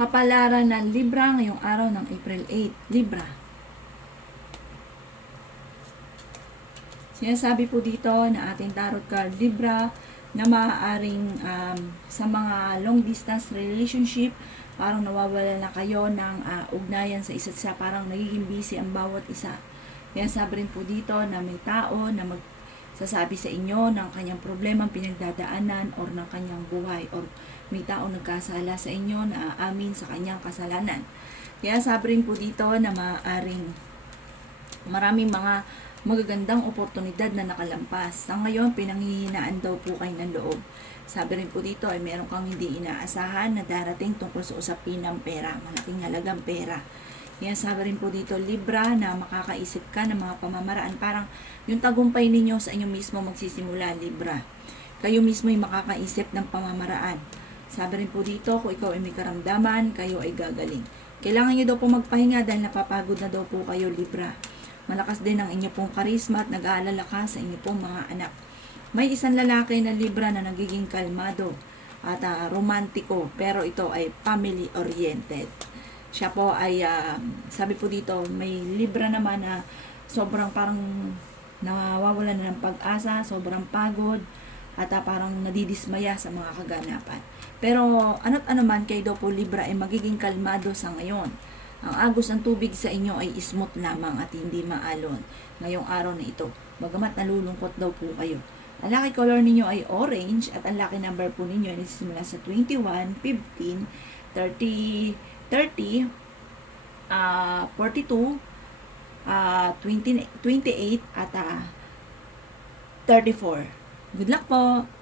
Kapalaran ng Libra ngayong araw ng April 8. Libra. Sinasabi po dito na ating tarot card Libra na maaaring sa mga long distance relationship, parang nawawala na kayo ng ugnayan sa isa't isa, parang nagiging busy ang bawat isa. Kaya sabi rin po dito na may tao na magsasabi sa inyo ng kanyang problema, pinagdadaanan or ng kanyang buhay, or may tao nagkasala sa inyo na aamin sa kanyang kasalanan. Kaya sabi rin po dito na maaaring maraming mga magagandang oportunidad na nakalampas. Sa ngayon, pinanghihinaan daw po kayo ng loob. Sabi rin po dito ay meron kang hindi inaasahan na darating tungkol sa usapin ng pera, malaking halagang pera. Kaya sabi rin po dito, Libra, na makakaisip ka ng mga pamamaraan. Parang yung tagumpay ninyo sa inyo mismo magsisimula, Libra. Kayo mismo ay makakaisip ng pamamaraan. Sabi rin po dito, kung ikaw ay may karamdaman, kayo ay gagaling. Kailangan nyo daw po magpahinga dahil napapagod na daw po kayo, Libra. Malakas din ang inyo pong karisma at nag-aalala ka sa inyo pong mga anak. May isang lalaki na Libra na nagiging kalmado at romantiko, pero ito ay family-oriented. Siya po ay, sabi po dito, may Libra naman na sobrang parang nawawala na ng pag-asa, sobrang pagod, at parang nadidismaya sa mga kaganapan. Pero ano't ano man, kayo daw po Libra ay magiging kalmado sa ngayon. Ang agos ng tubig sa inyo ay smooth lamang at hindi maalon ngayong araw na ito. Bagamat nalulungkot daw po kayo. Ang lucky color ninyo ay orange at ang lucky number po ninyo ay nagsisimula sa 21, 15, 30, 30, 42, 28 at 34. Good luck po!